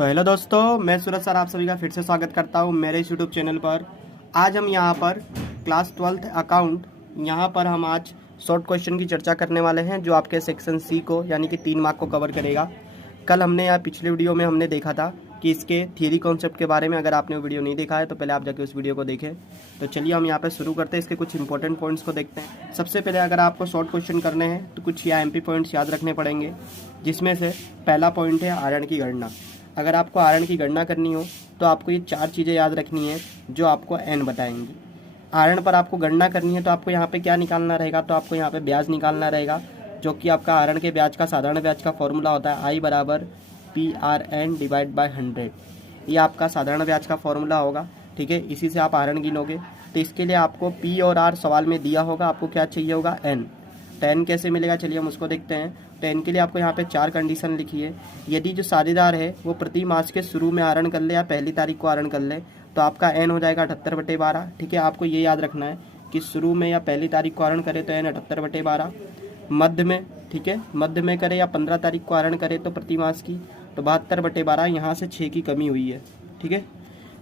तो हेलो दोस्तों, मैं सूरज सर आप सभी का फिर से स्वागत करता हूं मेरे इस यूट्यूब चैनल पर। आज हम यहां पर क्लास 12th अकाउंट यहां पर हम आज शॉर्ट क्वेश्चन की चर्चा करने वाले हैं जो आपके सेक्शन सी को यानी कि 3 मार्क को कवर करेगा। कल हमने या पिछले वीडियो में हमने देखा था कि इसके थियरी कॉन्सेप्ट के बारे में। अगर आपने वो वीडियो नहीं देखा है तो पहले आप जाके उस वीडियो को देखें। तो चलिए हम यहाँ पे शुरू करते हैं, इसके कुछ इंपॉर्टेंट पॉइंट्स को देखते हैं। सबसे पहले अगर आपको शॉर्ट क्वेश्चन करने हैं तो कुछ या एमपी पॉइंट्स याद रखने पड़ेंगे, जिसमें से पहला पॉइंट है आयरन की गणना। अगर आपको आयरन की गणना करनी हो तो आपको ये 4 चीज़ें याद रखनी है जो आपको एन बताएंगी। आयरन पर आपको गणना करनी है तो आपको यहाँ पे क्या निकालना रहेगा, तो आपको यहाँ पे ब्याज निकालना रहेगा, जो कि आपका आयरन के ब्याज का साधारण ब्याज का फॉर्मूला होता है आई बराबर PRN डिवाइड बाय 100। ये आपका साधारण ब्याज का फॉर्मूला होगा, ठीक है। इसी से आप आयरन गिनोगे। तो इसके लिए आपको P और R सवाल में दिया होगा, आपको क्या चाहिए होगा N। तो N कैसे मिलेगा, चलिए हम उसको देखते हैं। तो N के लिए आपको यहाँ पे 4 कंडीशन लिखी है। यदि जो साझेदार है वो प्रति मास के शुरू में आयरन कर ले या पहली तारीख को आयरन कर ले तो आपका N हो जाएगा 78/12, ठीक है। आपको ये याद रखना है कि शुरू में या पहली तारीख को आयरन करे तो N 78/12, मध्य में, ठीक है, मध्य में करे या 15 तारीख को आयरन करे तो प्रति मास की तो 72/12, यहाँ से 6 की कमी हुई है, ठीक है।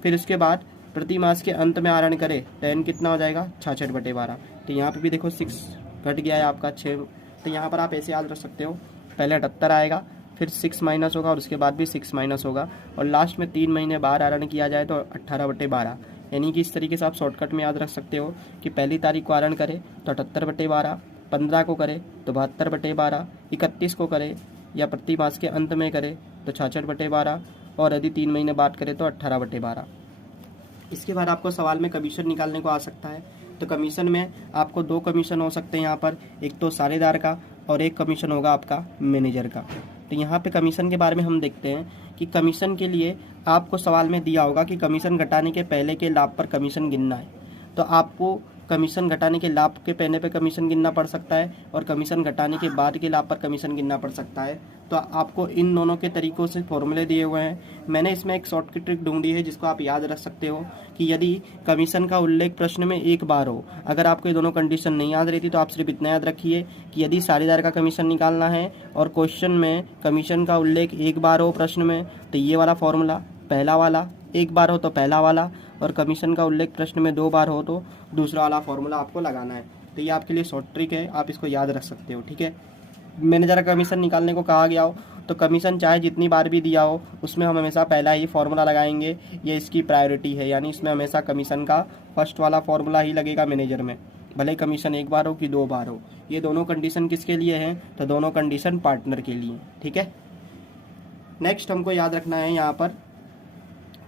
फिर उसके बाद प्रति मास के अंत में आयरन करे तो N कितना हो जाएगा 66/12। तो यहाँ पे भी देखो 6 घट गया है आपका 6। तो यहाँ पर आप ऐसे याद रख सकते हो, पहले 78 आएगा, फिर 6 माइनस होगा और उसके बाद भी 6 माइनस होगा, और लास्ट में 3 महीने बाद आयरन किया जाए तो 18/12। यानी कि इस तरीके से आप शॉर्टकट में याद रख सकते हो कि पहली तारीख को आयरन करे तो 78/12, 15 को करे तो 72/12, 31 को करे या प्रति मास के अंत में करे तो 66/12, और यदि 3 महीने बाद करे तो 18/12। इसके बाद आपको सवाल में कमीशन निकालने को आ सकता है। तो कमीशन में आपको 2 कमीशन हो सकते हैं यहाँ पर, एक तो साझेदार का और एक कमीशन होगा आपका मैनेजर का। तो यहाँ पे कमीशन के बारे में हम देखते हैं कि कमीशन के लिए आपको सवाल में दिया होगा कि कमीशन घटाने के पहले के लाभ पर कमीशन गिनना है। तो आपको कमीशन घटाने के लाभ के पहले पे कमीशन गिनना पड़ सकता है और कमीशन घटाने के बाद के लाभ पर कमीशन गिनना पड़ सकता है। तो आपको इन दोनों के तरीकों से फॉर्मूले दिए हुए हैं। मैंने इसमें एक शॉर्ट की ट्रिक ढूंढी है जिसको आप याद रख सकते हो कि यदि कमीशन का उल्लेख प्रश्न में एक बार हो, अगर आपको ये दोनों कंडीशन नहीं याद रहती तो आप सिर्फ इतना याद रखिए कि यदि साझेदार का कमीशन निकालना है और क्वेश्चन में कमीशन का उल्लेख एक बार हो प्रश्न में तो ये वाला फॉर्मूला, पहला वाला, एक बार हो तो पहला वाला, और कमीशन का उल्लेख प्रश्न में 2 बार हो तो दूसरा वाला फॉर्मूला आपको लगाना है। तो ये आपके लिए शॉर्ट ट्रिक है, आप इसको याद रख सकते हो, ठीक है। मैनेजर का कमीशन निकालने को कहा गया हो तो कमीशन चाहे जितनी बार भी दिया हो उसमें हम हमेशा पहला ही फॉर्मूला लगाएंगे, ये इसकी प्रायोरिटी है। यानी इसमें हमेशा कमीशन का फर्स्ट वाला फॉर्मूला ही लगेगा मैनेजर में, भले कमीशन एक बार हो कि 2 बार हो। ये दोनों कंडीशन किसके लिए हैं, तो दोनों कंडीशन पार्टनर के लिए, ठीक है। नेक्स्ट हमको याद रखना है यहाँ पर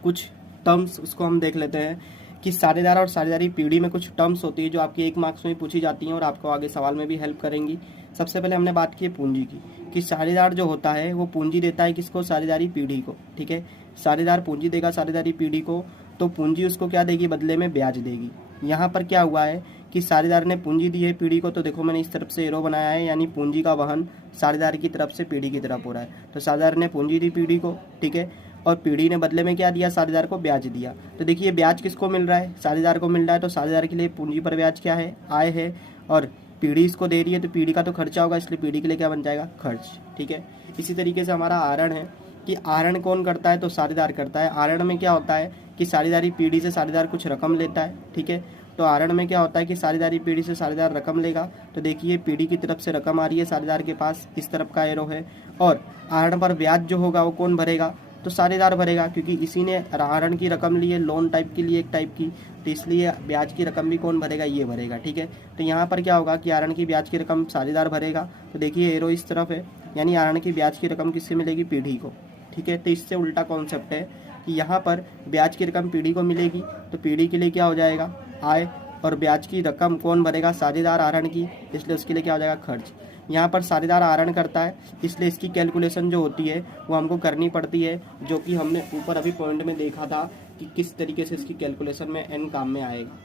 कुछ टर्म्स, उसको हम देख लेते हैं कि साझेदार और साझेदारी पीढ़ी में कुछ टर्म्स होती है जो आपके 1 मार्क्स में पूछी जाती हैं और आपको आगे सवाल में भी हेल्प करेंगी। सबसे पहले हमने बात की है पूंजी की, कि साझेदार जो होता है वो पूंजी देता है किसको, साझेदारी पीढ़ी को, ठीक है। साझेदार पूंजी देगा साझेदारी पीढ़ी को, तो पूंजी उसको क्या देगी, बदले में ब्याज देगी। यहाँ पर क्या हुआ है कि साझेदार ने पूंजी दी है पीढ़ी को, तो देखो मैंने इस तरफ से एरो बनाया है, यानी पूंजी का वहन साझेदार की तरफ से पीढ़ी की तरफ हो रहा है। तो साझेदार ने पूंजी दी पीढ़ी को, ठीक है, और पीढ़ी ने बदले में क्या दिया, साझेदार को ब्याज दिया। तो देखिए ब्याज किसको मिल रहा है, साझेदार को मिल रहा है। तो साझेदार के लिए पूंजी पर ब्याज क्या है, आय है, और पीढ़ी इसको दे रही है तो पीढ़ी का तो खर्चा होगा, इसलिए पीढ़ी के लिए क्या बन जाएगा, खर्च, ठीक है। इसी तरीके से हमारा आरण है कि आरण कौन करता है, तो साझेदार करता है। आरण में क्या होता है कि साझेदारी पीढ़ी से साझेदार कुछ रकम लेता है, ठीक है। तो आरण में क्या होता है कि साझेदारी पीढ़ी से साझेदार रकम लेगा। तो देखिए पीढ़ी की तरफ से रकम आ रही है साझेदार के पास, इस तरफ का एरो है, और आरण पर ब्याज जो होगा वो कौन भरेगा, तो साझेदार भरेगा, क्योंकि इसी ने आरण की रकम ली है, लोन टाइप की ली एक टाइप की, तो इसलिए ब्याज की रकम भी कौन भरेगा, ये भरेगा, ठीक है। तो यहाँ पर क्या होगा कि आरण की ब्याज की रकम साझेदार भरेगा। तो देखिए एरो इस तरफ है, यानी आरण की ब्याज की रकम किससे मिलेगी, पीढ़ी को, ठीक है। तो इससे उल्टा कॉन्सेप्ट है कि यहाँ पर ब्याज की रकम पीढ़ी को मिलेगी तो पीढ़ी के लिए क्या हो जाएगा, आय, और ब्याज की रकम कौन भरेगा, साझेदार आरण की, इसलिए उसके लिए क्या हो जाएगा, खर्च। यहाँ पर साझेदार आरण करता है, इसलिए इसकी कैलकुलेशन जो होती है वो हमको करनी पड़ती है, जो कि हमने ऊपर अभी पॉइंट में देखा था कि किस तरीके से इसकी कैलकुलेशन में एन काम में आएगा।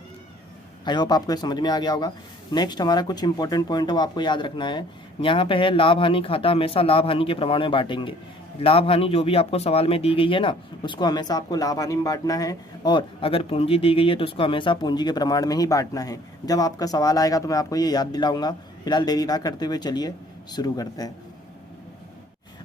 आई होप आपको ये समझ में आ गया होगा। नेक्स्ट हमारा कुछ इंपॉर्टेंट पॉइंट है वो आपको याद रखना है। यहाँ पे है लाभ हानि खाता, हमेशा लाभ हानि के प्रमाण में बांटेंगे। लाभ हानि जो भी आपको सवाल में दी गई है ना, उसको हमेशा आपको लाभ हानि में बांटना है, और अगर पूंजी दी गई है तो उसको हमेशा पूंजी के प्रमाण में ही बांटना है। जब आपका सवाल आएगा तो मैं आपको ये याद दिलाऊंगा। फिलहाल देरी ना करते हुए चलिए शुरू करते हैं।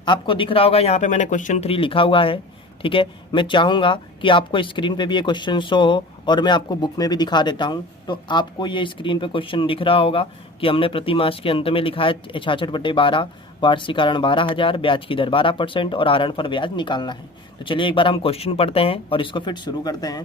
आपको दिख रहा होगा यहाँ पे मैंने क्वेश्चन 3 लिखा हुआ है। ठीक है। मैं चाहूँगा कि आपको स्क्रीन पे भी ये क्वेश्चन शो हो और मैं आपको बुक में भी दिखा देता हूँ। तो आपको ये स्क्रीन पे क्वेश्चन दिख रहा होगा कि हमने प्रति मास के अंत में लिखा है 66/12, वार्षिक आरण 12,000, ब्याज की दर 12% और आरण पर ब्याज निकालना है। तो चलिए एक बार हम क्वेश्चन पढ़ते हैं और इसको फिर शुरू करते हैं।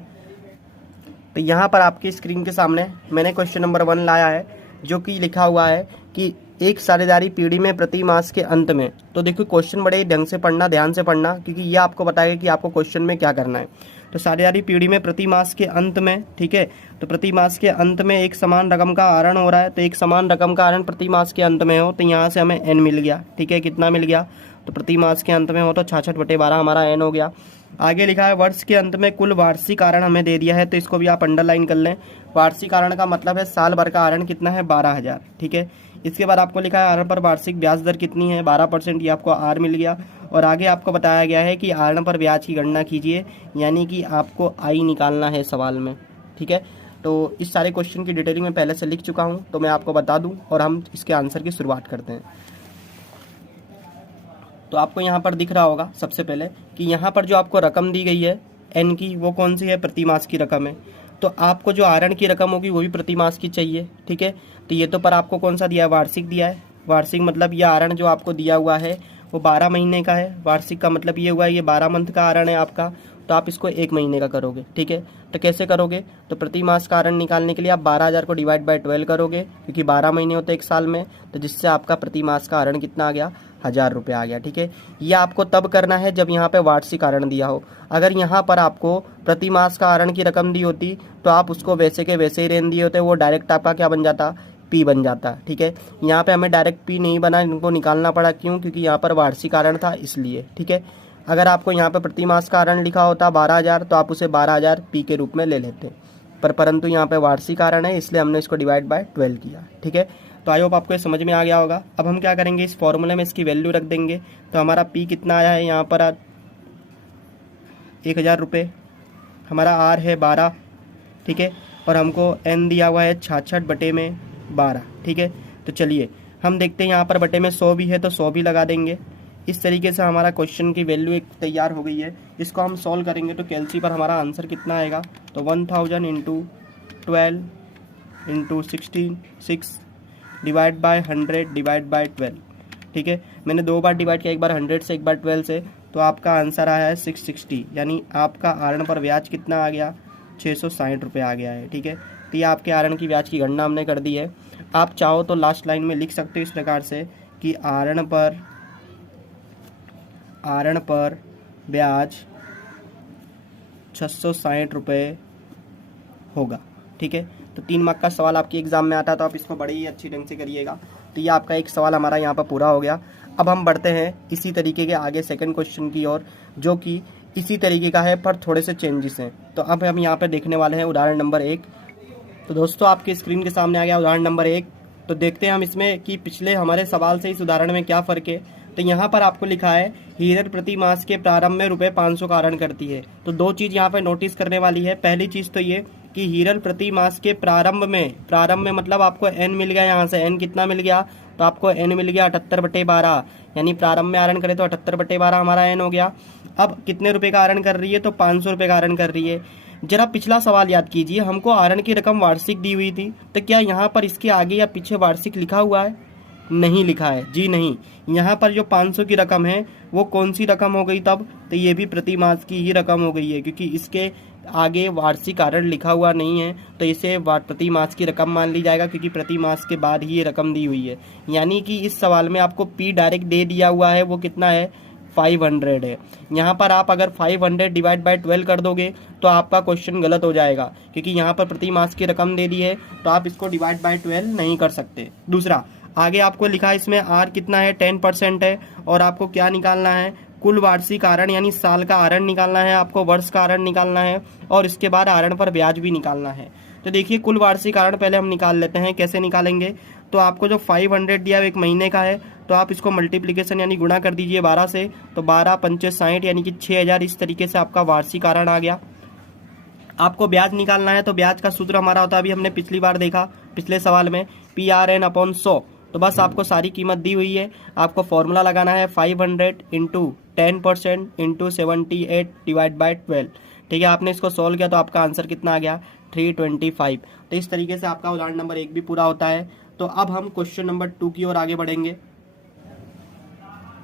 तो यहाँ पर आपकी स्क्रीन के सामने मैंने क्वेश्चन नंबर 1 लाया है, जो कि लिखा हुआ है कि एक साझेदारी पीढ़ी में प्रति मास के अंत में। तो देखो क्वेश्चन बड़े ढंग से पढ़ना, ध्यान से पढ़ना, क्योंकि ये आपको बताएगा कि आपको क्वेश्चन में क्या करना है। तो साझेदारी पीढ़ी में प्रति मास के अंत में, ठीक है, तो प्रति मास के अंत में एक समान रकम का आरण हो रहा है। तो एक समान रकम का आरण प्रति मास के अंत में हो तो यहाँ से हमें n मिल गया, ठीक है। कितना मिल गया? तो प्रति मास के अंत में हो तो 66/12 हमारा n हो गया। आगे लिखा है वर्ष के अंत में कुल वार्षिक आरण हमें दे दिया है, तो इसको भी आप अंडरलाइन कर लें। वार्षिक आरण का मतलब है साल भर का आरण कितना है? 12,000, ठीक है। इसके बाद आपको लिखा है आरण पर वार्षिक ब्याज दर कितनी है? 12%, ये आपको आर मिल गया। और आगे आपको बताया गया है कि आरण पर ब्याज की गणना कीजिए, यानी कि आपको आई निकालना है सवाल में, ठीक है। तो इस सारे क्वेश्चन की डिटेलिंग में पहले से लिख चुका हूँ, तो मैं आपको बता दूँ और हम इसके आंसर की शुरुआत करते हैं। तो आपको यहाँ पर दिख रहा होगा सबसे पहले कि यहाँ पर जो आपको रकम दी गई है n की, वो कौन सी है? प्रति मास की रकम है। तो आपको जो आरण की रकम होगी वो भी प्रति मास की चाहिए, ठीक है। तो ये तो पर आपको कौन सा दिया है? वार्षिक दिया है। वार्षिक मतलब ये आरण जो आपको दिया हुआ है वो 12 महीने का है। वार्षिक का मतलब ये हुआ ये 12 मंथ का आरण है आपका, तो आप इसको 1 महीने का करोगे, ठीक है। तो कैसे करोगे? तो प्रति मास का आरण निकालने के लिए आप 12,000 को डिवाइड बाय 12 करोगे, क्योंकि 12 महीने होते हैं एक साल में, तो जिससे आपका प्रति मास का आरण कितना आ गया? 1,000 रुपये आ गया, ठीक है। यह आपको तब करना है जब यहाँ पे वार्षिक आरण दिया हो। अगर यहाँ पर आपको प्रति मास का आरण की रकम दी होती तो आप उसको वैसे के वैसे ही रहने दिए होते, वो डायरेक्ट आपका क्या बन जाता? पी बन जाता, ठीक है। यहाँ पे हमें डायरेक्ट पी नहीं बना, इनको निकालना पड़ा, क्यों? क्योंकि यहाँ पर वार्षिक आरण था इसलिए, ठीक है। अगर आपको यहाँ पे प्रति मास का आरण लिखा होता 12,000 तो आप उसे 12,000 पी के रूप में ले लेते, परंतु यहाँ पे वार्षिक आरण है इसलिए हमने इसको डिवाइड बाय 12 किया, ठीक है। तो आई होप आपको ये समझ में आ गया होगा। अब हम क्या करेंगे? इस फॉर्मूले में इसकी वैल्यू रख देंगे। तो हमारा पी कितना आया है यहाँ पर? 1,000 रुपये। हमारा आर है 12, ठीक है, और हमको एन दिया हुआ है 66/12, ठीक है। तो चलिए हम देखते हैं, यहाँ पर बटे में 100 भी है तो 100 भी लगा देंगे। इस तरीके से हमारा क्वेश्चन की वैल्यू एक तैयार हो गई है। इसको हम सॉल्व करेंगे तो कैलसी पर हमारा आंसर कितना आएगा? तो 1000 × 12 × 16 डिवाइड बाय 100 डिवाइड बाय 12, ठीक है। मैंने 2 बार डिवाइड किया, एक बार 100 से एक बार 12 से, तो आपका आंसर आया है 660, यानी आपका आरण पर ब्याज कितना आ गया? 660 रुपये आ गया है, ठीक है। तो ये आपके आरण की ब्याज की गणना हमने कर दी है। आप चाहो तो लास्ट लाइन में लिख सकते हो इस प्रकार से कि आरण पर ब्याज 660 रुपये होगा, ठीक है। तो 3 मार्क का सवाल आपके एग्जाम में आता है, तो आप इसको बड़े ही अच्छी ढंग से करिएगा। तो ये आपका एक सवाल हमारा यहाँ पर पूरा हो गया। अब हम बढ़ते हैं इसी तरीके के आगे सेकंड क्वेश्चन की ओर, जो कि इसी तरीके का है पर थोड़े से चेंजेस हैं। तो अब हम यहाँ पर देखने वाले हैं उदाहरण नंबर 1। तो दोस्तों आपके स्क्रीन के सामने आ गया उदाहरण नंबर 1। तो देखते हैं हम इसमें कि पिछले हमारे सवाल से इस उदाहरण में क्या फ़र्क है। तो यहाँ पर आपको लिखा है हीरर प्रति मास के प्रारंभ में ₹500 का आरण करती है। तो 2 चीज़ यहाँ पर नोटिस करने वाली है। पहली चीज़ तो ये कि हीरल प्रति मास के प्रारंभ में मतलब आपको n मिल गया। यहाँ से n कितना मिल गया? तो आपको n मिल गया 78/12, यानी प्रारंभ में आरण करें तो 78/12 हमारा n हो गया। अब कितने रुपए का आरण कर रही है? तो 500 रुपये का आरण कर रही है। जरा पिछला सवाल याद कीजिए, हमको आरण की रकम वार्षिक दी हुई थी, तो क्या यहाँ पर इसके आगे या पीछे वार्षिक लिखा हुआ है? नहीं लिखा है जी, नहीं। यहाँ पर जो 500 की रकम है वो कौन सी रकम हो गई तब? तो ये भी प्रति मास की ही रकम हो गई है, क्योंकि इसके आगे वार्षिक आरण लिखा हुआ नहीं है, तो इसे प्रति मास की रकम मान ली जाएगा, क्योंकि प्रति मास के बाद ही ये रकम दी हुई है। यानी कि इस सवाल में आपको पी डायरेक्ट दे दिया हुआ है, वो कितना है? 500 है। यहाँ पर आप अगर 500 डिवाइड बाय 12 कर दोगे तो आपका क्वेश्चन गलत हो जाएगा, क्योंकि यहाँ पर प्रति मास की रकम दे दी है, तो आप इसको डिवाइड बाय 12 नहीं कर सकते। दूसरा, आगे आपको लिखा है इसमें आर कितना है? 10% है, और आपको क्या निकालना है? कुल वार्षिक आरण, यानी साल का आरण निकालना है, आपको वर्ष का आरण निकालना है, और इसके बाद आरण पर ब्याज भी निकालना है। तो देखिए कुल वार्षिक आरण पहले हम निकाल लेते हैं। कैसे निकालेंगे? तो आपको जो 500 दिया है 1 महीने का है, तो आप इसको मल्टीप्लिकेशन यानी गुणा कर दीजिए 12 से, तो 12 पंचे 60 यानी कि 6000। इस तरीके से आपका वार्षिक आरण आ गया। आपको ब्याज निकालना है, तो ब्याज का सूत्र हमारा होता है, अभी हमने पिछली बार देखा पिछले सवाल में, PRN/100। तो बस आपको सारी कीमत दी हुई है, आपको फॉर्मूला लगाना है 500 × 10% इंटू 78 डिवाइड बाई 12। ठीक है, आपने इसको सॉल्व किया तो आपका आंसर कितना आ गया 325। तो इस तरीके से आपका उदाहरण नंबर 1 भी पूरा होता है। तो अब हम क्वेश्चन नंबर 2 की ओर आगे बढ़ेंगे।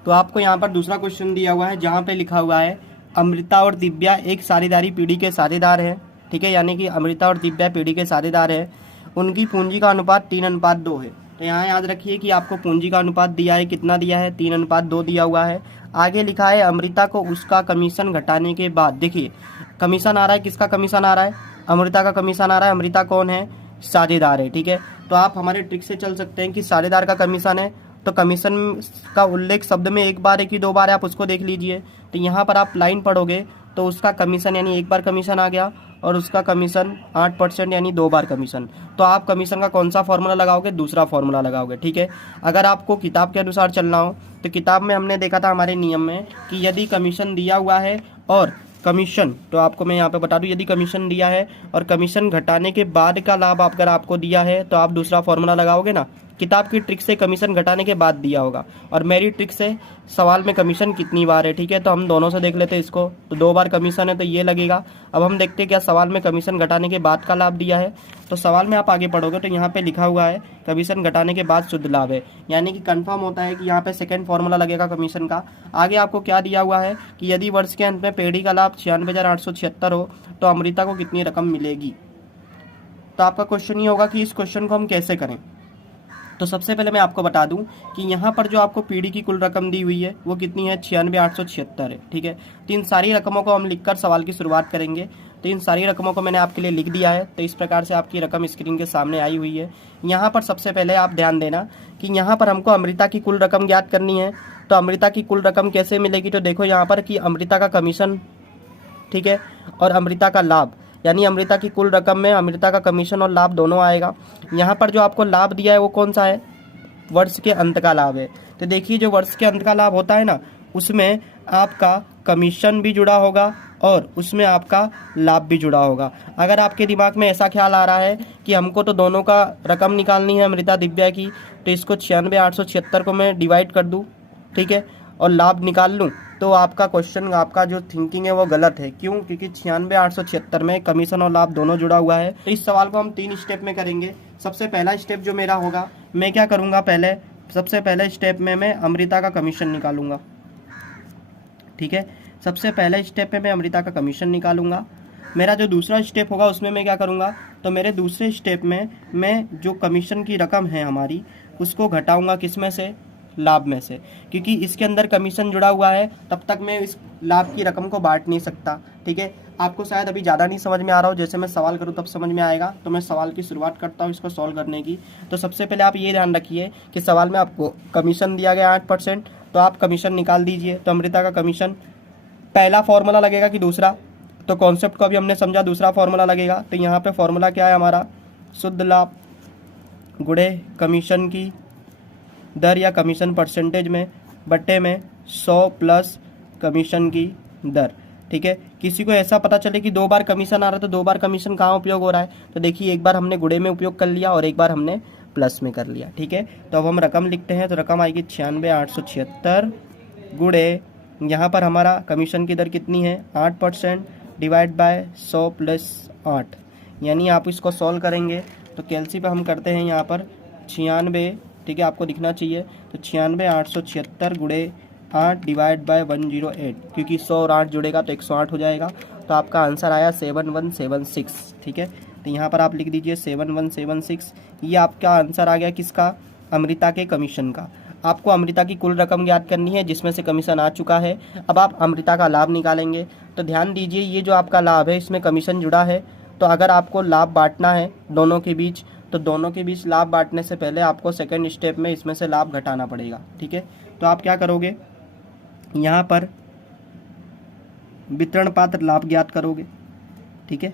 तो आपको यहाँ पर दूसरा क्वेश्चन दिया हुआ है जहाँ पे लिखा हुआ है अमृता और दिव्या एक साझेदारी पीढ़ी के साझेदार हैं। ठीक है, यानी कि अमृता और दिव्या पीढ़ी के साझेदार हैं। उनकी पूंजी का अनुपात 3:2 है। तो यहाँ याद रखिए कि आपको पूंजी का अनुपात दिया है, कितना दिया है 3:2 दिया हुआ है। आगे लिखा है अमृता को उसका कमीशन घटाने के बाद, देखिए कमीशन आ रहा है, किसका कमीशन आ रहा है, अमृता का कमीशन आ रहा है। अमृता कौन है, साझेदार है। ठीक है, तो आप हमारे ट्रिक से चल सकते हैं कि साझेदार का कमीशन है तो कमीशन का उल्लेख शब्द में एक बार है कि 2 बार है, आप उसको देख लीजिए। तो यहाँ पर आप लाइन पढ़ोगे तो उसका कमीशन यानी 1 बार कमीशन आ गया और उसका कमीशन 8% यानी 2 बार कमीशन। तो आप कमीशन का कौन सा फॉर्मूला लगाओगे, दूसरा फॉर्मूला लगाओगे। ठीक है, अगर आपको किताब के अनुसार चलना हो तो किताब में हमने देखा था हमारे नियम में कि यदि कमीशन दिया हुआ है और कमीशन, तो आपको मैं यहाँ पे बता दूं, यदि कमीशन दिया है और कमीशन घटाने के बाद का लाभ अगर आपको दिया है तो आप दूसरा फॉर्मूला लगाओगे ना। किताब की ट्रिक से कमीशन घटाने के बाद दिया होगा और मेरी ट्रिक से सवाल में कमीशन कितनी बार है। ठीक है, तो हम दोनों से देख लेते हैं इसको। तो 2 बार कमीशन है तो ये लगेगा। अब हम देखते हैं क्या सवाल में कमीशन घटाने के बाद का लाभ दिया है। तो सवाल में आप आगे पढ़ोगे तो यहाँ पे लिखा हुआ है कमीशन घटाने के बाद शुद्ध लाभ है, यानी कि कंफर्म होता है कि यहाँ पे सेकंड फॉर्मूला लगेगा कमीशन का। आगे आपको क्या दिया हुआ है कि यदि वर्ष के अंत में पीढ़ी का लाभ 96,876 हो तो अमृता को कितनी रकम मिलेगी। तो आपका क्वेश्चन ये होगा कि इस क्वेश्चन को हम कैसे करें। तो सबसे पहले मैं आपको बता दूं कि यहाँ पर जो आपको पीढ़ी की कुल रकम दी हुई है वो कितनी है, 96,876 है। ठीक है, तो इन सारी रकमों को हम लिखकर सवाल की शुरुआत करेंगे। तो इन सारी रकमों को मैंने आपके लिए लिख दिया है। तो इस प्रकार से आपकी रकम स्क्रीन के सामने आई हुई है। यहाँ पर सबसे पहले आप ध्यान देना कि यहाँ पर हमको अमृता की कुल रकम ज्ञात करनी है। तो अमृता की कुल रकम कैसे मिलेगी, तो देखो यहाँ पर कि अमृता का कमीशन, ठीक है, और अमृता का लाभ, यानी अमृता की कुल रकम में अमृता का कमीशन और लाभ दोनों आएगा। यहाँ पर जो आपको लाभ दिया है वो कौन सा है, वर्ष के अंत का लाभ है। तो देखिए जो वर्ष के अंत का लाभ होता है ना, उसमें आपका कमीशन भी जुड़ा होगा और उसमें आपका लाभ भी जुड़ा होगा। अगर आपके दिमाग में ऐसा ख्याल आ रहा है कि हमको तो दोनों का रकम निकालनी है अमृता दिव्या की, तो इसको 96,876 को मैं डिवाइड कर दूँ, ठीक है, और लाभ निकाल लूँ, तो आपका क्वेश्चन, आपका जो थिंकिंग है वो गलत है। क्यों, क्योंकि 96,876 में कमीशन और लाभ दोनों जुड़ा हुआ है। तो इस सवाल को हम 3 स्टेप में करेंगे। सबसे पहला स्टेप जो मेरा होगा, मैं क्या करूँगा, सबसे पहले स्टेप में मैं अमृता का कमीशन निकालूंगा। ठीक है, सबसे पहले स्टेप में मैं अमृता का कमीशन निकालूंगा। मेरा जो दूसरा स्टेप होगा उसमें मैं क्या करूँगा, तो मेरे दूसरे स्टेप में मैं जो कमीशन की रकम है हमारी उसको घटाऊंगा, किस में से, लाभ में से, क्योंकि इसके अंदर कमीशन जुड़ा हुआ है, तब तक मैं इस लाभ की रकम को बांट नहीं सकता। ठीक है, आपको शायद अभी ज़्यादा नहीं समझ में आ रहा हो, जैसे मैं सवाल करूँ तब समझ में आएगा। तो मैं सवाल की शुरुआत करता हूँ इसको सॉल्व करने की। तो सबसे पहले आप ये ध्यान रखिए कि सवाल में आपको कमीशन दिया गया 8%, तो आप कमीशन निकाल दीजिए। तो अमृता का कमीशन, पहला फॉर्मूला लगेगा कि दूसरा, तो कॉन्सेप्ट को अभी हमने समझा, दूसरा फॉर्मूला लगेगा। तो यहाँ पे फॉर्मूला क्या है हमारा, शुद्ध लाभ गुणे कमीशन की दर या कमीशन परसेंटेज में बट्टे में 100 प्लस कमीशन की दर। ठीक है, किसी को ऐसा पता चले कि 2 बार कमीशन आ रहा है तो 2 बार कमीशन कहाँ उपयोग हो रहा है, तो देखिए एक बार हमने गुणे में उपयोग कर लिया और एक बार हमने प्लस में कर लिया। ठीक है, तो अब हम रकम लिखते हैं। तो रकम आएगी 96,876 गुणे, यहाँ पर हमारा कमीशन की दर कितनी है 8% डिवाइड बाय 100 प्लस 8, यानी आप इसको सॉल्व करेंगे तो कैलसी पे हम करते हैं यहाँ पर 96, ठीक है, आपको दिखना चाहिए। तो 96,876 गुणे 8 डिवाइड बाय 108, क्योंकि 100 और 8 जुड़ेगा तो 108 हो जाएगा। तो आपका आंसर आया 7176। ठीक है, तो यहाँ पर आप लिख दीजिए 7176। ये आपका आंसर आ गया किसका, अमृता के कमीशन का। आपको अमृता की कुल रकम ज्ञात करनी है जिसमें से कमीशन आ चुका है। अब आप अमृता का लाभ निकालेंगे। तो ध्यान दीजिए ये जो आपका लाभ है इसमें कमीशन जुड़ा है, तो अगर आपको लाभ बांटना है दोनों के बीच, तो दोनों के बीच लाभ बांटने से पहले आपको सेकंड स्टेप में इसमें से लाभ घटाना पड़ेगा। ठीक है, तो आप क्या करोगे, यहाँ पर वितरण पात्र लाभ ज्ञात करोगे। ठीक है,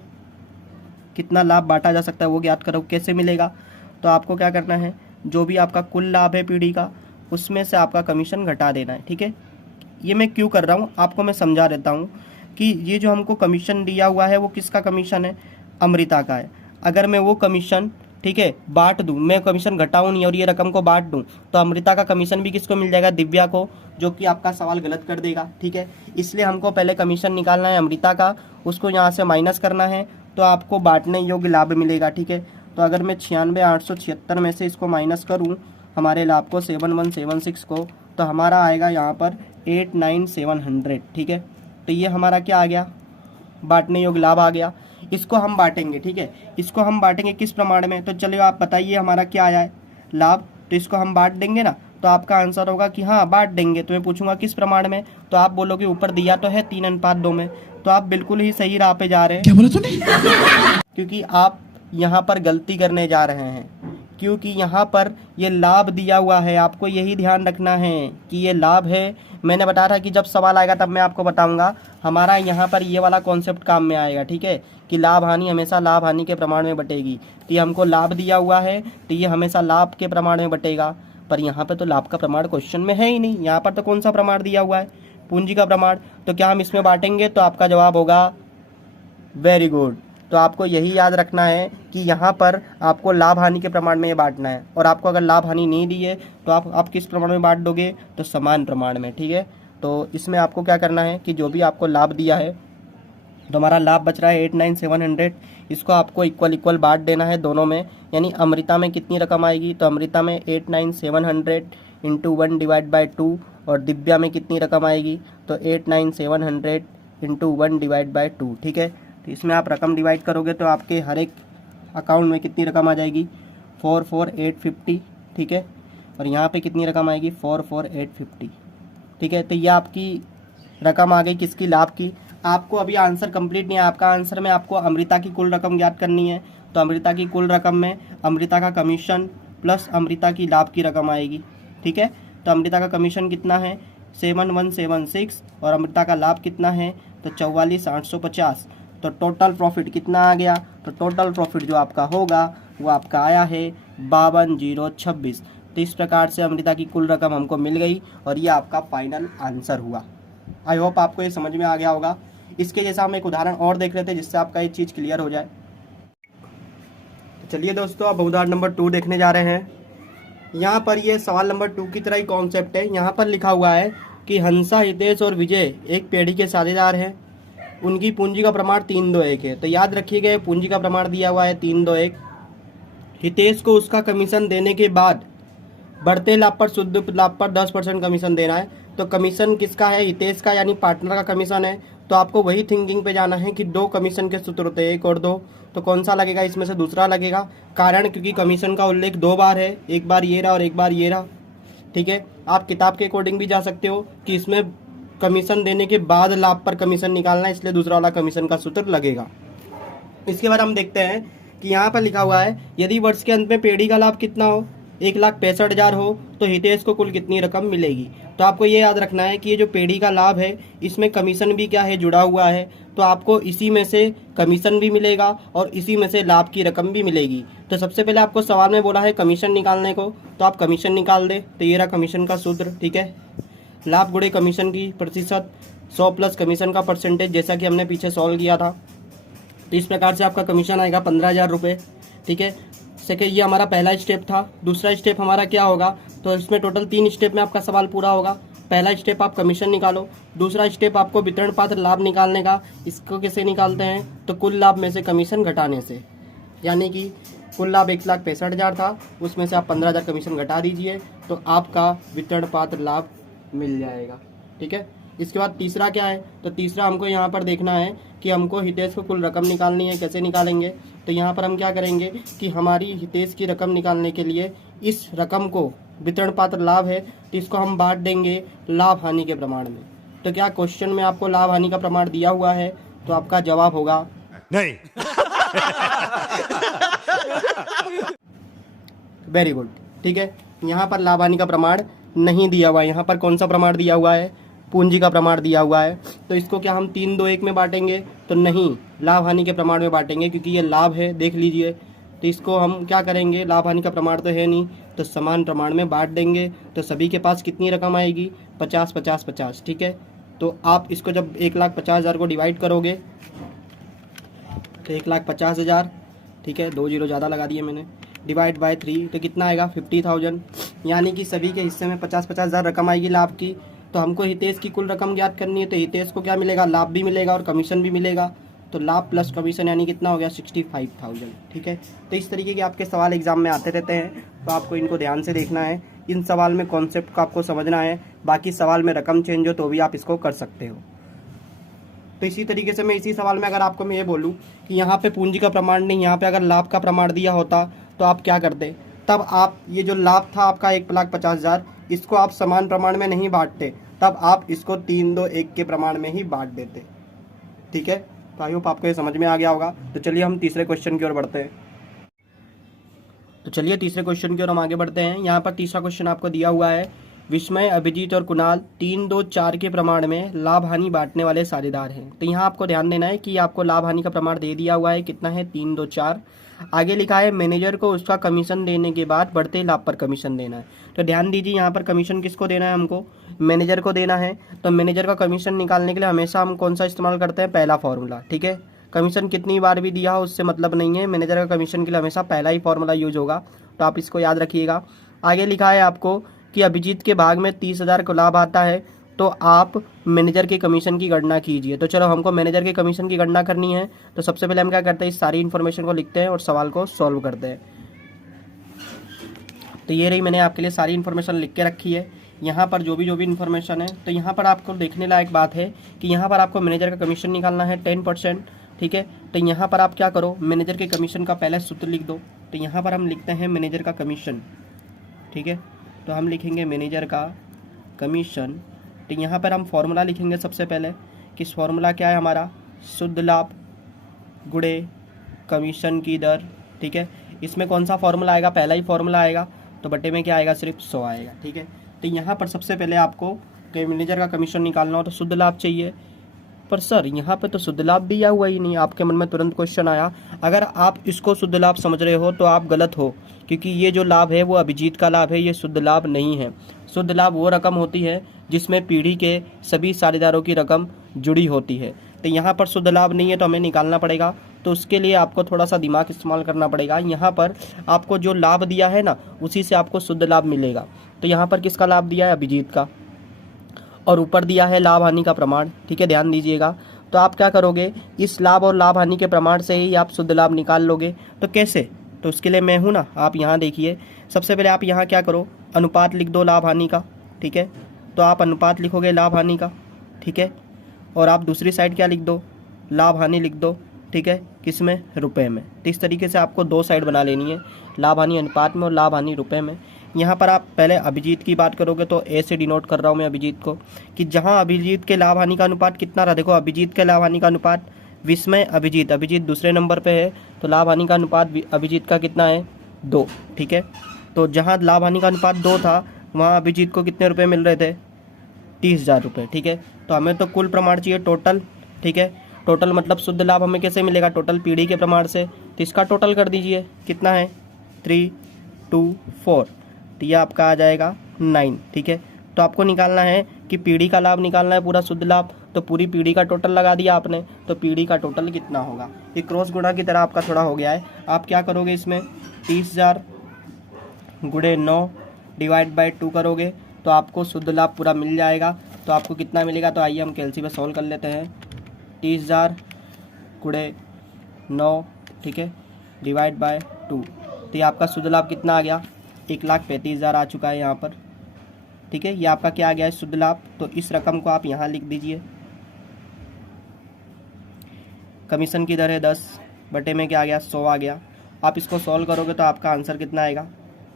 कितना लाभ बांटा जा सकता है वो ज्ञात करोगे। कैसे मिलेगा, तो आपको क्या करना है, जो भी आपका कुल लाभ है पीढ़ी का उसमें से आपका कमीशन घटा देना है। ठीक है, ये मैं क्यों कर रहा हूँ आपको मैं समझा देता हूँ कि ये जो हमको कमीशन दिया हुआ है वो किसका कमीशन है, अमृता का है। अगर मैं वो कमीशन, ठीक है, बांट दूं, मैं कमीशन घटाऊं नहीं और ये रकम को बांट दूं, तो अमृता का कमीशन भी किसको मिल जाएगा? दिव्या को, जो कि आपका सवाल गलत कर देगा। ठीक है, इसलिए हमको पहले कमीशन निकालना है अमृता का, उसको यहाँ से माइनस करना है, तो आपको बांटने योग्य लाभ मिलेगा। ठीक है, तो अगर मैं 96,876 में से इसको माइनस करूँ हमारे लाभ को 7176 को, तो हमारा आएगा यहाँ पर 89,700। ठीक है, तो ये हमारा क्या आ गया? बांटने योग्य लाभ आ गया। इसको हम बांटेंगे। ठीक है, इसको हम बांटेंगे किस प्रमाण में? तो चलिए आप बताइए हमारा क्या आया है लाभ, तो इसको हम बांट देंगे ना, तो आपका आंसर होगा कि हाँ बांट देंगे। तो मैं पूछूंगा किस प्रमाण में, तो आप बोलोगे ऊपर दिया तो है 3:2 में, तो आप बिल्कुल ही सही राह पे जा रहे हैं। क्या बोला तूने? क्योंकि आप यहाँ पर गलती करने जा रहे हैं, क्योंकि यहाँ पर ये लाभ दिया हुआ है, आपको यही ध्यान रखना है कि ये लाभ है। मैंने बताया था कि जब सवाल आएगा तब मैं आपको बताऊंगा, हमारा यहाँ पर ये वाला कॉन्सेप्ट काम में आएगा। ठीक है, कि लाभ हानि हमेशा लाभ हानि के प्रमाण में बटेगी, तो ये हमको लाभ दिया हुआ है तो ये हमेशा लाभ के प्रमाण में बटेगा। पर यहाँ पर तो लाभ का प्रमाण क्वेश्चन में है ही नहीं, यहाँ पर तो कौन सा प्रमाण दिया हुआ है? पूंजी का प्रमाण। तो क्या हम इसमें बांटेंगे? तो आपका जवाब होगा वेरी गुड। तो आपको यही याद रखना है कि यहाँ पर आपको लाभ हानि के प्रमाण में ये बांटना है, और आपको अगर लाभ हानि नहीं दी है तो आप किस प्रमाण में बांट दोगे? तो समान प्रमाण में। ठीक है, तो इसमें आपको क्या करना है कि जो भी आपको लाभ दिया है, तो हमारा लाभ बच रहा है 89,700, इसको आपको इक्वल बांट देना है दोनों में। यानी अमृता में कितनी रकम आएगी? तो अमृता में 89,700 इंटू 1/2, और दिव्या में कितनी रकम आएगी? तो 89,700 इंटू 1/2। ठीक है, तो इसमें आप रकम डिवाइड करोगे तो आपके हर एक अकाउंट में कितनी रकम आ जाएगी? 44,850। ठीक है, और यहाँ पे कितनी रकम आएगी? 44,850। ठीक है, तो ये आपकी रकम आ गई किसकी? लाभ की। आपको अभी आंसर कंप्लीट नहीं है, आपका आंसर में आपको अमृता की कुल रकम ज्ञात करनी है। तो अमृता की कुल रकम में अमृता का कमीशन प्लस अमृता की लाभ की रकम आएगी। ठीक है, तो अमृता का कमीशन कितना है? 7176, और अमृता का लाभ कितना है? तो 44,850। तो टोटल प्रॉफिट कितना आ गया? तो टोटल प्रॉफिट जो आपका होगा वो आपका आया है 52,026। तो इस प्रकार से अमृता की कुल रकम हमको मिल गई, और ये आपका फाइनल आंसर हुआ। आई होप आपको ये समझ में आ गया होगा। इसके जैसा हम एक उदाहरण और देख रहे थे जिससे आपका ये चीज़ क्लियर हो जाए। तो चलिए दोस्तों, अब उदाहरण नंबर 2 देखने जा रहे हैं। यहाँ पर ये सवाल नंबर 2 की तरह ही कॉन्सेप्ट है। यहाँ पर लिखा हुआ है कि हंसा, हितेश और विजय एक पेढ़ी के साझेदार हैं, उनकी पूंजी का प्रमाण 321 है। तो याद रखिएगा, पूंजी का प्रमाण दिया हुआ है 321। हितेश को उसका कमीशन देने के बाद बढ़ते लाभ पर शुद्ध लाभ पर 10% कमीशन देना है। तो कमीशन किसका है? हितेश का, यानी पार्टनर का कमीशन है। तो आपको वही थिंकिंग पे जाना है कि 2 कमीशन के सूत्र होते हैं, 1 और 2। तो कौन सा लगेगा? इसमें से दूसरा लगेगा। कारण क्योंकि कमीशन का उल्लेख 2 बार है, एक बार ये रहा और एक बार ये रहा। ठीक है, आप किताब के अकॉर्डिंग भी जा सकते हो कि इसमें कमीशन देने के बाद लाभ पर कमीशन निकालना है, इसलिए दूसरा वाला कमीशन का सूत्र लगेगा। इसके बाद हम देखते हैं कि यहाँ पर लिखा हुआ है, यदि वर्ष के अंत में पेढ़ी का लाभ कितना हो? 1,65,000 हो, तो हितेश को कुल कितनी रकम मिलेगी? तो आपको ये याद रखना है कि ये जो पेढ़ी का लाभ है इसमें कमीशन भी क्या है? जुड़ा हुआ है। तो आपको इसी में से कमीशन भी मिलेगा और इसी में से लाभ की रकम भी मिलेगी। तो सबसे पहले आपको सवाल में बोला है कमीशन निकालने को, तो आप कमीशन निकाल दे। तो ये रहा कमीशन का सूत्र। ठीक है, लाभ गुणे कमीशन की प्रतिशत, 100 प्लस कमीशन का परसेंटेज, जैसा कि हमने पीछे सॉल्व किया था। तो इस प्रकार से आपका कमीशन आएगा 15,000 रुपये। ठीक है, सेकेंड, ये हमारा पहला स्टेप था। दूसरा स्टेप हमारा क्या होगा? तो इसमें टोटल 3 स्टेप में आपका सवाल पूरा होगा। पहला स्टेप आप कमीशन निकालो, दूसरा स्टेप आपको वितरण पात्र लाभ निकालने का। इसको कैसे निकालते हैं? तो कुल लाभ में से कमीशन घटाने से, यानी कि कुल लाभ 1,65,000 था, उसमें से आप 15,000 कमीशन घटा दीजिए तो आपका वितरण पात्र लाभ मिल जाएगा। ठीक है, इसके बाद तीसरा क्या है? तो तीसरा हमको यहाँ पर देखना है कि हमको हितेश को कुल रकम निकालनी है। कैसे निकालेंगे? तो यहाँ पर हम क्या करेंगे कि हमारी हितेश की रकम निकालने के लिए इस रकम को, वितरण पात्र लाभ है तो इसको हम बांट देंगे लाभ हानि के प्रमाण में। तो क्या क्वेश्चन में आपको लाभ हानि का प्रमाण दिया हुआ है? तो आपका जवाब होगा नहीं। Very good. ठीक है, यहाँ पर लाभ हानि का प्रमाण नहीं दिया हुआ है। यहाँ पर कौन सा प्रमाण दिया हुआ है? पूंजी का प्रमाण दिया हुआ है। तो इसको क्या हम 3-2-1 में बांटेंगे? तो नहीं, लाभ हानि के प्रमाण में बांटेंगे, क्योंकि ये लाभ है, देख लीजिए। तो इसको हम क्या करेंगे? लाभ हानि का प्रमाण तो है नहीं, तो समान प्रमाण में बांट देंगे। तो सभी के पास कितनी रकम आएगी? 50, 50, 50। ठीक है, तो आप इसको जब 1,50,000 को डिवाइड करोगे तो 1,50,000, ठीक है, 2 जीरो ज़्यादा लगा दिए मैंने, डिवाइड बाय 3, तो कितना आएगा 50,000। यानी कि सभी के हिस्से में 50-50 हज़ार रकम आएगी लाभ की। तो हमको हितेश की कुल रकम ज्ञात करनी है, तो हितेश को क्या मिलेगा, लाभ भी मिलेगा और कमीशन भी मिलेगा। तो लाभ प्लस कमीशन यानी कितना हो गया 65,000। ठीक है, तो इस तरीके के आपके सवाल एग्जाम में आते रहते हैं, तो आपको इनको ध्यान से देखना है। इन सवाल में कॉन्सेप्ट को आपको समझना है, बाकी सवाल में रकम चेंज हो तो भी आप इसको कर सकते हो। तो इसी तरीके से मैं इसी सवाल में अगर आपको मैं ये बोलूँ कि यहाँ पे पूंजी का प्रमाण नहीं, यहाँ पे अगर लाभ का प्रमाण दिया होता तो आप क्या करते, तब आप ये जो लाभ था आपका 1,50,000, इसको आप समान प्रमाण में नहीं बांटते, तब आप इसको 3-2-1 के प्रमाण में ही बांट देते। ठीक है, तो आई होप आपको ये समझ में आ गया होगा। तो चलिए हम तीसरे क्वेश्चन की ओर बढ़ते हैं। तो चलिए तीसरे क्वेश्चन की ओर हम आगे बढ़ते हैं। यहाँ पर तीसरा क्वेश्चन आपको दिया हुआ है, विस्मय, अभिजीत और कुणाल 3-2-4 के प्रमाण में लाभ हानि बांटने वाले साझेदार हैं। तो यहाँ आपको ध्यान देना है कि आपको लाभ हानि का प्रमाण दे दिया हुआ है, कितना है 3-2-4। आगे लिखा है मैनेजर को उसका कमीशन देने के बाद बढ़ते लाभ पर कमीशन देना है। तो ध्यान दीजिए, यहाँ पर कमीशन किसको देना है, हमको मैनेजर को देना है। तो मैनेजर का कमीशन निकालने के लिए हमेशा हम कौन सा इस्तेमाल करते हैं, पहला फॉर्मूला। ठीक है, कमीशन कितनी बार भी दिया हो उससे मतलब नहीं है, मैनेजर का कमीशन के लिए हमेशा पहला ही फॉर्मूला यूज होगा, तो आप इसको याद रखिएगा। आगे लिखा है आपको कि अभिजीत के भाग में 30,000 को लाभ आता है, तो आप मैनेजर के कमीशन की गणना कीजिए। तो चलो हमको मैनेजर के कमीशन की गणना करनी है, तो सबसे पहले हम क्या करते हैं, इस सारी इन्फॉर्मेशन को लिखते हैं और सवाल को सॉल्व करते हैं। तो ये रही, मैंने आपके लिए सारी इन्फॉर्मेशन लिख के रखी है। यहाँ पर जो भी इन्फॉर्मेशन है, तो यहाँ पर आपको देखने लायक बात है कि यहाँ पर आपको मैनेजर का कमीशन निकालना है 10%। ठीक है, तो यहाँ पर आप क्या करो, मैनेजर के कमीशन का पहले सूत्र लिख दो। तो यहाँ पर हम लिखते हैं मैनेजर का कमीशन। ठीक है, तो हम लिखेंगे मैनेजर का कमीशन। तो यहाँ पर हम फॉर्मूला लिखेंगे सबसे पहले, कि फॉर्मूला क्या है हमारा, शुद्ध लाभ गुणे कमीशन की दर। ठीक है, इसमें कौन सा फॉर्मूला आएगा, पहला ही फॉर्मूला आएगा, तो बटे में क्या आएगा, सिर्फ 100 आएगा। ठीक है, तो यहाँ पर सबसे पहले आपको मैनेजर का कमीशन निकालना हो तो शुद्ध लाभ चाहिए। पर सर यहाँ पे तो शुद्ध लाभ दिया हुआ ही नहीं, आपके मन में तुरंत क्वेश्चन आया। अगर आप इसको शुद्ध लाभ समझ रहे हो तो आप गलत हो, क्योंकि ये जो लाभ है वो अभिजीत का लाभ है, ये शुद्ध लाभ नहीं है। शुद्ध लाभ वो रकम होती है जिसमें पीढ़ी के सभी साझेदारों की रकम जुड़ी होती है। तो यहाँ पर शुद्ध लाभ नहीं है, तो हमें निकालना पड़ेगा। तो उसके लिए आपको थोड़ा सा दिमाग इस्तेमाल करना पड़ेगा। यहाँ पर आपको जो लाभ दिया है ना, उसी से आपको शुद्ध लाभ मिलेगा। तो यहाँ पर किसका लाभ दिया है, अभिजीत का, और ऊपर दिया है लाभ हानि का प्रमाण। ठीक है, ध्यान दीजिएगा। तो आप क्या करोगे, इस लाभ और लाभ हानि के प्रमाण से ही आप शुद्ध लाभ निकाल लोगे। तो कैसे, तो उसके लिए मैं हूँ ना, आप यहाँ देखिए। सबसे पहले आप यहाँ क्या करो, अनुपात लिख दो लाभ हानि का। ठीक है, तो आप अनुपात लिखोगे लाभ हानि का। ठीक है, और आप दूसरी साइड क्या लिख दो, लाभ हानि लिख दो। ठीक है, किस में, रुपए में। तो इस तरीके से आपको 2 साइड बना लेनी है, लाभ हानि अनुपात में और लाभ हानि रुपए में। यहाँ पर आप पहले अभिजीत की बात करोगे, तो ए से डिनोट कर रहा हूँ मैं अभिजीत को, कि जहाँ अभिजीत के लाभ हानि का अनुपात कितना रहा, देखो अभिजीत के लाभ हानि का अनुपात, विस्मय अभिजीत, अभिजीत दूसरे नंबर पे है, तो लाभ हानि का अनुपात अभिजीत का कितना है, 2। ठीक है, तो जहाँ लाभ हानि का अनुपात 2 था, वहाँ अभिजीत को कितने रुपये मिल रहे थे, 30,000 रुपये। ठीक है, तो हमें तो कुल प्रमाण चाहिए टोटल। ठीक है, टोटल मतलब शुद्ध लाभ हमें कैसे मिलेगा, टोटल पीढ़ी के प्रमाण से। तो इसका टोटल कर दीजिए, कितना है, 3, 2, 4, तो ये आपका आ जाएगा 9। ठीक है, तो आपको निकालना है कि पीढ़ी का लाभ निकालना है, पूरा शुद्ध लाभ। तो पूरी पीढ़ी का टोटल लगा दिया आपने, तो पीढ़ी का टोटल कितना होगा, ये क्रॉस गुणा की तरह आपका थोड़ा हो गया है। आप क्या करोगे, इसमें 30,000 गुणे 9 डिवाइड बाई 2 करोगे, तो आपको शुद्ध लाभ पूरा मिल जाएगा। तो आपको कितना मिलेगा, तो आइए हम कैलसी में सॉल्व कर लेते हैं। 30,000 गुणे 9, ठीक है, डिवाइड बाय 2, तो ये आपका शुद्ध लाभ कितना आ गया, 1,35,000 आ चुका है यहाँ पर। ठीक है, ये आपका क्या आ गया है, शुद्ध लाभ। तो इस रकम को आप यहाँ लिख दीजिए। कमीशन की दर है 10, बटे में क्या आ गया, 100 आ गया। आप इसको सॉल्व करोगे तो आपका आंसर कितना आएगा,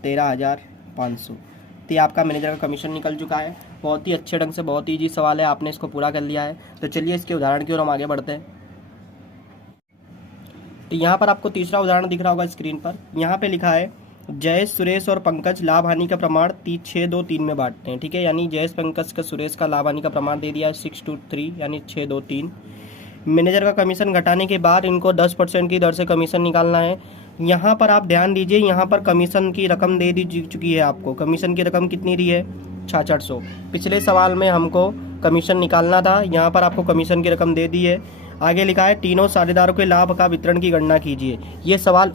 13,500। तो ये आपका मैनेजर का कमीशन निकल चुका है। बहुत ही अच्छे ढंग से, बहुत ईजी सवाल है, आपने इसको पूरा कर लिया है। तो चलिए इसके उदाहरण की ओर हम आगे बढ़ते हैं। तो यहाँ पर आपको तीसरा उदाहरण दिख रहा होगा स्क्रीन पर। यहाँ पे लिखा है, जयेश, सुरेश और पंकज लाभ हानि का प्रमाण 6-2-3 में बांटते हैं। ठीक है, यानी जयेश, पंकज का, सुरेश का लाभ हानि का प्रमाण दे दिया है 6-3, यानी 6-2-3। मैनेजर का कमीशन घटाने के बाद इनको 10% की दर से कमीशन निकालना है। यहाँ पर आप ध्यान दीजिए, यहाँ पर कमीशन की रकम दे दी चुकी है आपको। कमीशन की रकम कितनी दी है, 6600। पिछले सवाल में हमको कमीशन निकालना था, यहाँ पर आपको कमीशन की रकम दे दी है। आगे लिखा है, तीनों साझेदारों के लाभ का वितरण की गणना कीजिए। ये सवाल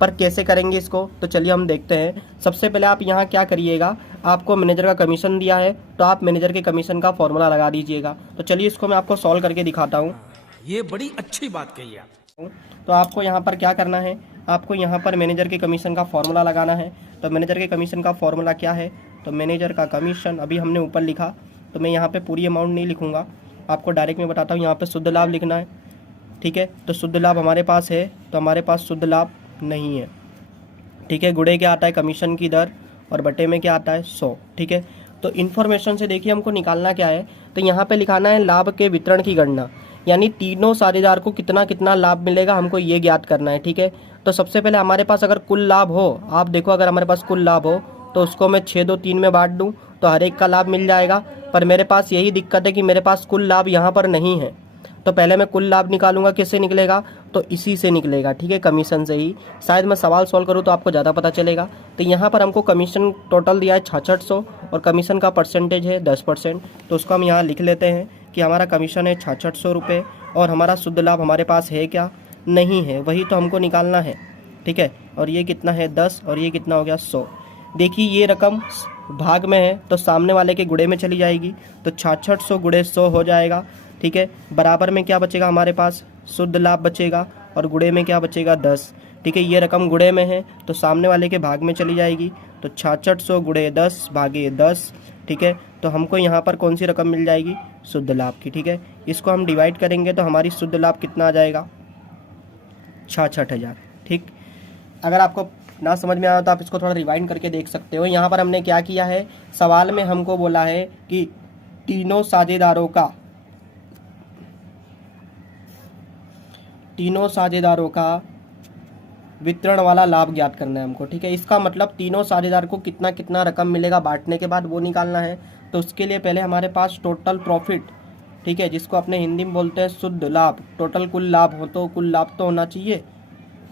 पर कैसे करेंगे इसको, तो चलिए हम देखते हैं। सबसे पहले आप यहाँ क्या करिएगा, आपको मैनेजर का कमीशन दिया है तो आप मैनेजर के कमीशन का फॉर्मूला लगा दीजिएगा। तो चलिए इसको मैं आपको सॉल्व करके दिखाता हूँ। ये बड़ी अच्छी बात कही आप। तो आपको यहाँ पर क्या करना है, आपको यहाँ पर मैनेजर के कमीशन का फॉर्मूला लगाना है। तो मैनेजर के कमीशन का फॉर्मूला क्या है, तो मैनेजर का कमीशन अभी हमने ऊपर लिखा, तो मैं यहाँ पे पूरी अमाउंट नहीं लिखूँगा, आपको डायरेक्ट मैं बताता हूँ। यहाँ पे शुद्ध लाभ लिखना है, ठीक है। तो शुद्ध लाभ हमारे पास है, तो हमारे पास शुद्ध लाभ नहीं है, ठीक है। गुणे क्या आता है, कमीशन की दर, और बटे में क्या आता है 100, ठीक है। तो इन्फॉर्मेशन से देखिए हमको निकालना क्या है, तो यहाँ पे लिखाना है लाभ के वितरण की गणना, यानी तीनों साझेदार को कितना कितना लाभ मिलेगा हमको ये ज्ञात करना है, ठीक है। तो सबसे पहले हमारे पास अगर कुल लाभ हो, आप देखो अगर हमारे पास कुल लाभ हो तो उसको मैं 6 2 3 में बांट दूँ तो हर एक का लाभ मिल जाएगा। पर मेरे पास यही दिक्कत है कि मेरे पास कुल लाभ यहाँ पर नहीं है, तो पहले मैं कुल लाभ निकालूंगा, किससे निकलेगा, तो इसी से निकलेगा, ठीक है, कमीशन से ही। शायद मैं सवाल सॉल्व करूँ तो आपको ज़्यादा पता चलेगा। तो यहाँ पर हमको कमीशन टोटल दिया है 6600 और कमीशन का परसेंटेज है 10%। तो उसको हम यहाँ लिख लेते हैं कि हमारा कमीशन है 6600 रुपये और हमारा शुद्ध लाभ हमारे पास है क्या, नहीं है, वही तो हमको निकालना है, ठीक है। और ये कितना है 10 और ये कितना हो गया 100। देखिए ये रकम भाग में है तो सामने वाले के गुणे में चली जाएगी, तो 6600 गुणे 100 हो जाएगा, ठीक है। बराबर में क्या बचेगा हमारे पास, शुद्ध लाभ बचेगा और गुणे में क्या बचेगा 10, ठीक है। ये रकम गुणे में है तो सामने वाले के भाग में चली जाएगी, तो 6600 गुणे 10 भागे 10, ठीक है। तो हमको यहाँ पर कौन सी रकम मिल जाएगी, शुद्ध लाभ की, ठीक है। इसको हम डिवाइड करेंगे तो हमारी शुद्ध लाभ कितना आ जाएगा, 66,000, ठीक। अगर आपको ना समझ में आया तो आप इसको थोड़ा रिवाइंड करके देख सकते हो। यहाँ पर हमने क्या किया है, सवाल में हमको बोला है कि तीनों साझेदारों का वितरण वाला लाभ ज्ञात करना है हमको, ठीक है। इसका मतलब तीनों साझेदार को कितना कितना रकम मिलेगा बांटने के बाद वो निकालना है। तो उसके लिए पहले हमारे पास टोटल प्रॉफिट, ठीक है, जिसको अपने हिंदी में बोलते हैं शुद्ध लाभ, टोटल कुल लाभ हो तो कुल लाभ तो होना चाहिए,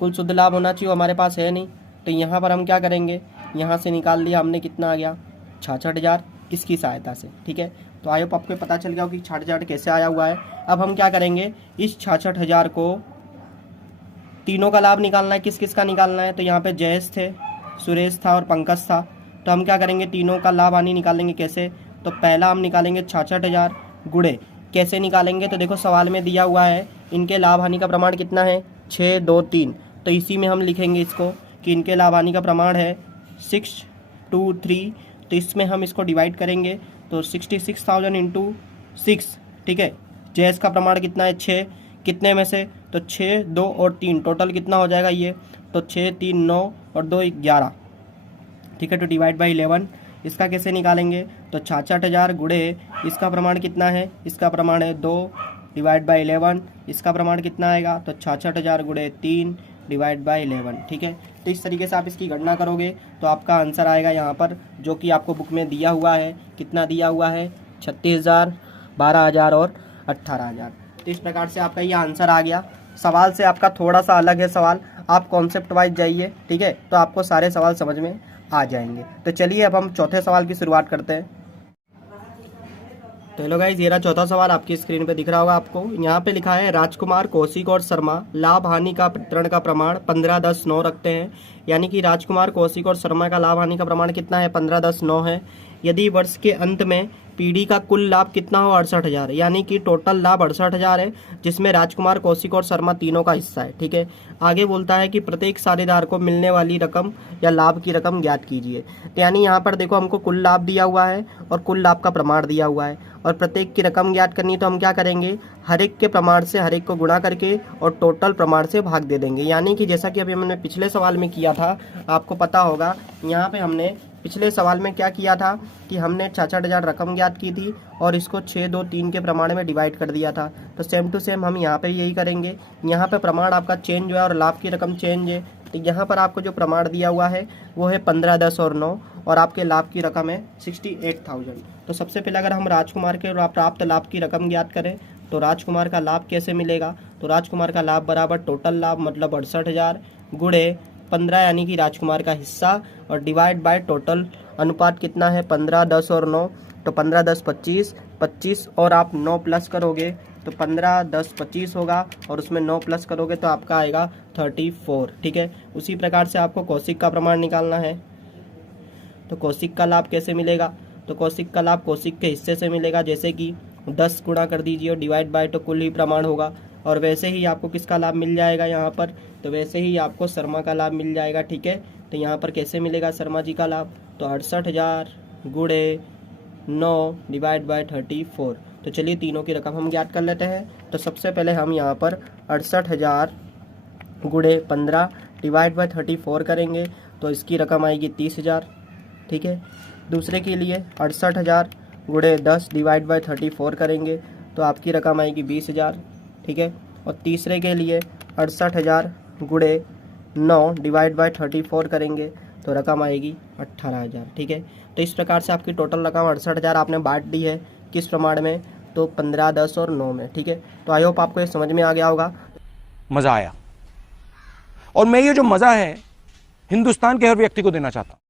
कुल शुद्ध लाभ होना चाहिए, हमारे पास है नहीं। तो यहाँ पर हम क्या करेंगे, यहाँ से निकाल लिया हमने, कितना आ गया 66,000, किसकी सहायता से, ठीक है। तो आई होप आपको पता चल गया कि 66,000 कैसे आया हुआ है। अब हम क्या करेंगे, इस 66,000 को तीनों का लाभ निकालना है, किस किस का निकालना है, तो यहाँ पे जयेश थे, सुरेश था और पंकज था। तो हम क्या करेंगे, तीनों का लाभ हानि निकालेंगे, कैसे, तो पहला हम निकालेंगे 66,000 गुणे, कैसे निकालेंगे, तो देखो सवाल में दिया हुआ है इनके लाभ हानि का प्रमाण कितना है 6 2 3, तो इसी में हम लिखेंगे इसको कि इनके लाभ हानि का प्रमाण है 6 2 3। तो इसमें हम इसको डिवाइड करेंगे तो 66,000 इंटू 6, ठीक है। जयेश का प्रमाण कितना है 6, कितने में से, तो 6 2 और 3, टोटल कितना हो जाएगा ये, तो 6 3 9 और 2 11, ठीक है। तो डिवाइड बाई 11, इसका कैसे निकालेंगे, तो 66,000 गुणे इसका प्रमाण कितना है, इसका प्रमाण है 2 डिवाइड बाई 11, इसका प्रमाण कितना आएगा, तो 66,000 गुणे 3 डिवाइड बाई 11, ठीक है। तो इस तरीके से आप इसकी गणना करोगे तो आपका आंसर आएगा यहाँ पर, जो कि आपको बुक में दिया हुआ है, कितना दिया हुआ है 36,000, 12,000 और 18,000। तो इस प्रकार से आपका ये आंसर आ गया। सवाल से आपका थोड़ा सा अलग है सवाल, आप कॉन्सेप्ट वाइज जाइए, ठीक है, तो आपको सारे सवाल समझ में आ जाएंगे। तो चलिए अब हम चौथे सवाल की शुरुआत करते हैं। तो हेलो गाइस, ये रहा चौथा सवाल, आपकी स्क्रीन पे दिख रहा होगा आपको। यहाँ पे लिखा है राजकुमार, कौशिक और शर्मा लाभ हानि का वितरण का प्रमाण 15 10 9 रखते हैं। यानी कि राजकुमार, कौशिक और शर्मा का लाभ हानि का प्रमाण कितना है, 15 10 9 है। यदि वर्ष के अंत में पीढ़ी का कुल लाभ कितना हो 68,000, यानी कि टोटल लाभ 68,000 है, जिसमें राजकुमार, कौशिक और शर्मा तीनों का हिस्सा है, ठीक है। आगे बोलता है कि प्रत्येक साझेदार को मिलने वाली रकम या लाभ की रकम ज्ञात कीजिए। तो यानी यहाँ पर देखो हमको कुल लाभ दिया हुआ है और कुल लाभ का प्रमाण दिया हुआ है और प्रत्येक की रकम ज्ञात करनी है। तो हम क्या करेंगे, हर एक के प्रमाण से हर एक को गुणा करके और टोटल प्रमाण से भाग दे देंगे। यानी कि जैसा कि अभी हमने पिछले सवाल में किया था, आपको पता होगा, यहाँ पे हमने पिछले सवाल में क्या किया था कि हमने 66,000 रकम ज्ञात की थी और इसको 6 2 3 के प्रमाण में डिवाइड कर दिया था। तो सेम टू सेम हम यहाँ पे यही करेंगे। यहाँ पे प्रमाण आपका चेंज हुआ और लाभ की रकम चेंज है। तो यहाँ पर आपको जो प्रमाण दिया हुआ है वो है 15 10 और 9 और आपके लाभ की रकम है 68,000। तो सबसे पहले अगर हम राजकुमार के प्राप्त लाभ की रकम ज्ञात करें तो राजकुमार का लाभ कैसे मिलेगा, तो राजकुमार का लाभ बराबर टोटल लाभ मतलब 68,000 गुणे 15 यानी कि राजकुमार का हिस्सा और डिवाइड बाय टोटल अनुपात कितना है 15 10 और 9। तो 15 10 25 25 और आप 9 प्लस करोगे तो 15 10 25 होगा और उसमें 9 प्लस करोगे तो आपका आएगा 34, ठीक है। उसी प्रकार से आपको कौशिक का प्रमाण निकालना है। तो कौशिक का लाभ कैसे मिलेगा? तो कौशिक का लाभ कौशिक के हिस्से से मिलेगा, जैसे कि 10 गुणा कर दीजिए और डिवाइड बाय तो कुल ही प्रमाण होगा। और वैसे ही आपको किसका लाभ मिल जाएगा यहाँ पर? तो वैसे ही आपको शर्मा का लाभ मिल जाएगा, ठीक है। तो यहाँ पर कैसे मिलेगा शर्मा जी का लाभ? तो 68,000 गुणे 9 डिवाइड बाय 34। तो चलिए तीनों की रकम हम ज्ञात कर लेते हैं। तो सबसे पहले हम यहाँ पर 68,000 गुणे 15 डिवाइड बाय 34 करेंगे, तो इसकी रकम आएगी 30,000, ठीक है। दूसरे के लिए 68,000 गुणे 10 डिवाइड बाय 34 करेंगे, तो आपकी रकम आएगी 20,000, ठीक है। और तीसरे के लिए 68,000 गुणे 9 डिवाइड बाय 34 करेंगे, तो रकम आएगी 18,000, ठीक है। तो इस प्रकार से आपकी टोटल रकम 68,000 आपने बांट दी है किस प्रमाण में? तो 15, 10 और 9 में, ठीक है। तो आई होप आपको ये समझ में आ गया होगा। मजा आया, और मैं ये जो मजा है हिंदुस्तान के हर व्यक्ति को देना चाहता हूं।